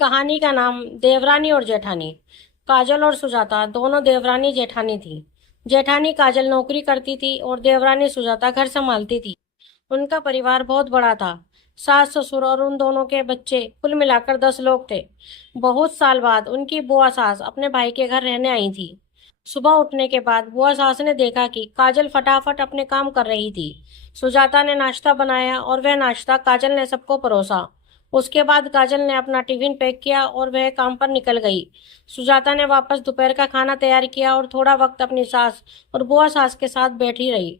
कहानी का नाम देवरानी और जेठानी। काजल और सुजाता दोनों देवरानी जेठानी थी। जेठानी काजल नौकरी करती थी और देवरानी सुजाता घर संभालती थी। उनका परिवार बहुत बड़ा था। सास ससुर और उन दोनों के बच्चे कुल मिलाकर 10 लोग थे। बहुत साल बाद उनकी बुआ सास अपने भाई के घर रहने आई थी। सुबह उठने के बाद बुआ सास ने देखा कि काजल फटाफट अपने काम कर रही थी। सुजाता ने नाश्ता बनाया और वह नाश्ता काजल ने सबको परोसा। उसके बाद काजल ने अपना टिफिन पैक किया और वह काम पर निकल गई। सुजाता ने वापस दोपहर का खाना तैयार किया और थोड़ा वक्त अपनी सास और बुआ सास के साथ बैठी रही।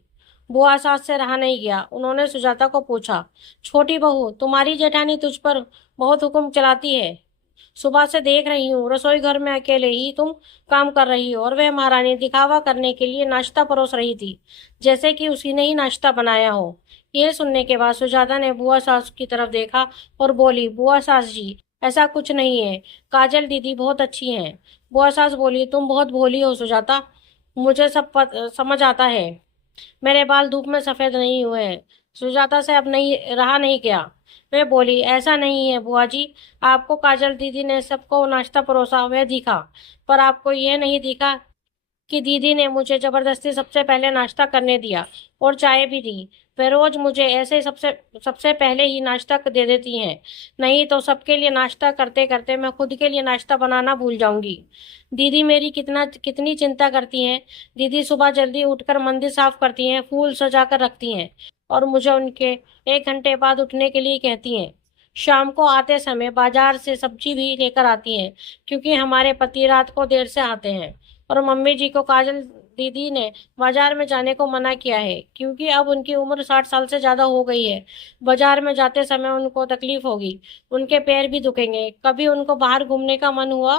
बुआ सास से रहा नहीं गया। उन्होंने सुजाता को पूछा, छोटी बहू, तुम्हारी जेठानी तुझ पर बहुत हुक्म चलाती है। सुबह से देख रही हूँ रसोई घर में अकेले ही तुम काम कर रही हो, और वह महारानी दिखावा करने के लिए नाश्ता परोस रही थी, जैसे कि उसी ने ही नाश्ता बनाया हो। यह सुनने के बाद सुजाता ने बुआ सास की तरफ देखा और बोली, बुआ सास जी, ऐसा कुछ नहीं है। काजल दीदी बहुत अच्छी हैं। बुआ सास बोली, तुम बहुत भोली हो सुजाता। मुझे सब समझ आता है। मेरे बाल धूप में सफेद नहीं हुए हैं। सुजाता से अब नहीं रहा नहीं गया। मैं बोली, ऐसा नहीं है बुआ जी। आपको काजल दीदी ने सबको नाश्ता परोसा वह दिखा, पर आपको यह नहीं दिखा कि दीदी ने मुझे जबरदस्ती सबसे पहले नाश्ता करने दिया और चाय भी दी। वे रोज मुझे ऐसे सबसे सबसे पहले ही नाश्ता दे देती हैं। नहीं तो सबके लिए नाश्ता करते करते मैं खुद के लिए नाश्ता बनाना भूल जाऊंगी। दीदी मेरी कितनी चिंता करती हैं। दीदी सुबह जल्दी उठकर मंदिर साफ करती हैं, फूल सजा कर रखती हैं और मुझे उनके 1 घंटे बाद उठने के लिए कहती हैं। शाम को आते समय बाजार से सब्जी भी लेकर आती हैं, क्योंकि हमारे पति रात को देर से आते हैं। और मम्मी जी को काजल दीदी ने बाजार में जाने को मना किया है, क्योंकि अब उनकी उम्र 60 साल से ज्यादा हो गई है। बाजार में जाते समय उनको तकलीफ होगी, उनके पैर भी दुखेंगे। कभी उनको बाहर घूमने का मन हुआ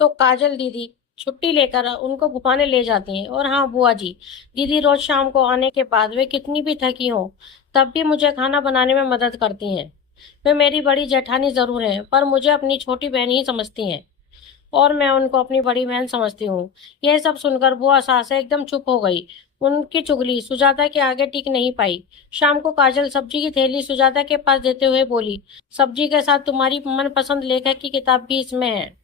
तो काजल दीदी छुट्टी लेकर उनको घुमाने ले जाती हैं। और हाँ बुआ जी, दीदी रोज शाम को आने के बाद वे कितनी भी थकी हो तब भी मुझे खाना बनाने में मदद करती हैं। वे मेरी बड़ी जेठानी जरूर हैं, पर मुझे अपनी छोटी बहन ही समझती हैं और मैं उनको अपनी बड़ी बहन समझती हूँ। यह सब सुनकर बुआ सास एकदम चुप हो गई। उनकी चुगली सुजाता के आगे टिक नहीं पाई। शाम को काजल सब्जी की थैली सुजाता के पास देते हुए बोली, सब्जी के साथ तुम्हारी मनपसंद लेखक की किताब भी इसमें है।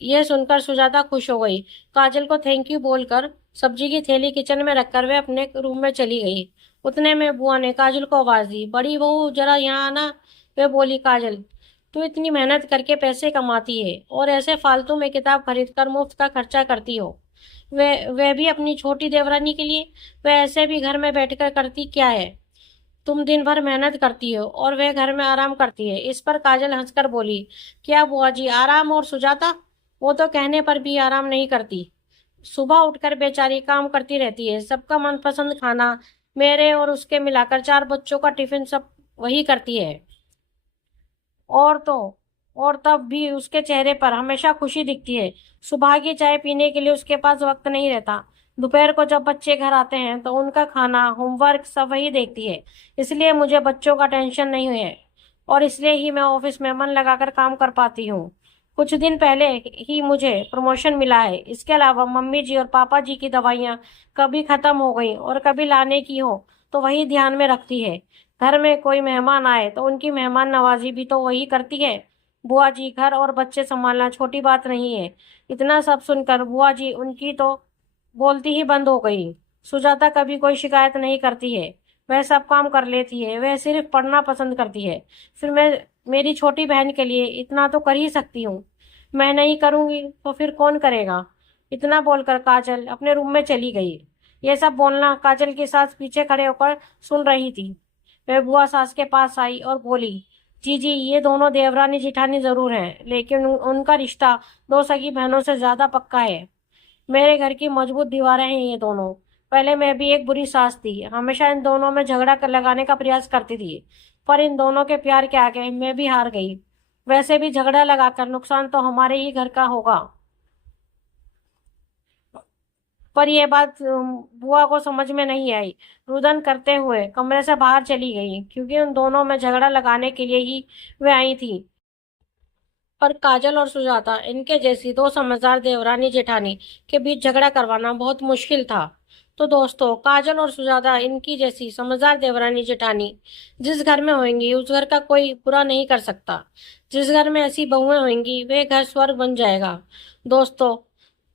यह सुनकर सुजाता खुश हो गई। काजल को थैंक यू बोलकर सब्जी की थैली किचन में रखकर वे अपने रूम में चली गई। उतने में बुआ ने काजल को आवाज दी, बड़ी बहू जरा यहाँ आना। वे बोली, काजल, तू इतनी मेहनत करके पैसे कमाती है और ऐसे फालतू में किताब खरीद कर मुफ्त का खर्चा करती हो, वे भी अपनी छोटी देवरानी के लिए। वे ऐसे भी घर में बैठकर करती क्या है? तुम दिन भर मेहनत करती हो और वह घर में आराम करती है। इस पर काजल हंसकर बोली, क्या बुआ जी, आराम? और सुजाता, वो तो कहने पर भी आराम नहीं करती। सुबह उठकर बेचारी काम करती रहती है। सबका मनपसंद खाना, मेरे और उसके मिलाकर 4 बच्चों का टिफिन, सब वही करती है। और तो और तब भी उसके चेहरे पर हमेशा खुशी दिखती है। सुबह की चाय पीने के लिए उसके पास वक्त नहीं रहता। दोपहर को जब बच्चे घर आते हैं तो उनका खाना, होमवर्क सब वही देखती है। इसलिए मुझे बच्चों का टेंशन नहीं है और इसलिए ही मैं ऑफिस में मन लगाकर काम कर पाती हूँ। कुछ दिन पहले ही मुझे प्रमोशन मिला है। इसके अलावा मम्मी जी और पापा जी की दवाइयाँ कभी खत्म हो गई और कभी लाने की हो तो वही ध्यान में रखती है। घर में कोई मेहमान आए तो उनकी मेहमान नवाजी भी तो वही करती है। बुआ जी, घर और बच्चे संभालना छोटी बात नहीं है। इतना सब सुनकर बुआ जी उनकी तो बोलती ही बंद हो गई। सुजाता कभी कोई शिकायत नहीं करती है, वह सब काम कर लेती है। वह सिर्फ पढ़ना पसंद करती है। फिर मैं मेरी छोटी बहन के लिए इतना तो कर ही सकती हूँ। मैं नहीं करूंगी तो फिर कौन करेगा? इतना बोलकर काजल अपने रूम में चली गई। यह सब बोलना काजल के साथ पीछे खड़े होकर सुन रही थी। वह बुआ सास के पास आई और बोली, जी जी, ये दोनों देवरानी जिठानी जरूर हैं, लेकिन उनका रिश्ता दो सगी बहनों से ज्यादा पक्का है। मेरे घर की मजबूत दीवारें हैं ये दोनों। पहले मैं भी एक बुरी सास थी, हमेशा इन दोनों में झगड़ा कर लगाने का प्रयास करती थी, पर इन दोनों के प्यार के आगे मैं भी हार गई। वैसे भी झगड़ा लगाकर नुकसान तो हमारे ही घर का होगा। पर यह बात बुआ को समझ में नहीं आई। रुदन करते हुए कमरे से बाहर चली गई, क्योंकि उन दोनों में झगड़ा लगाने के लिए ही वे आई थी। पर काजल और सुजाता, इनके जैसी दो समझदार देवरानी जेठानी के बीच झगड़ा करवाना बहुत मुश्किल था। तो दोस्तों, काजल और सुजाता इनकी जैसी समझदार देवरानी जेठानी जिस घर में होंगी उस घर का कोई बुरा नहीं कर सकता। जिस घर में ऐसी बहुएं होंगी वे घर स्वर्ग बन जाएगा। दोस्तों,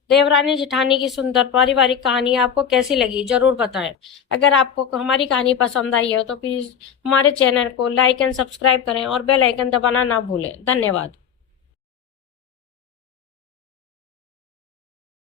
देवरानी जेठानी की सुंदर पारिवारिक कहानी आपको कैसी लगी जरूर बताएं। अगर आपको हमारी कहानी पसंद आई है तो प्लीज हमारे चैनल को लाइक एंड सब्सक्राइब करें और बेल आइकन दबाना ना भूलें। धन्यवाद।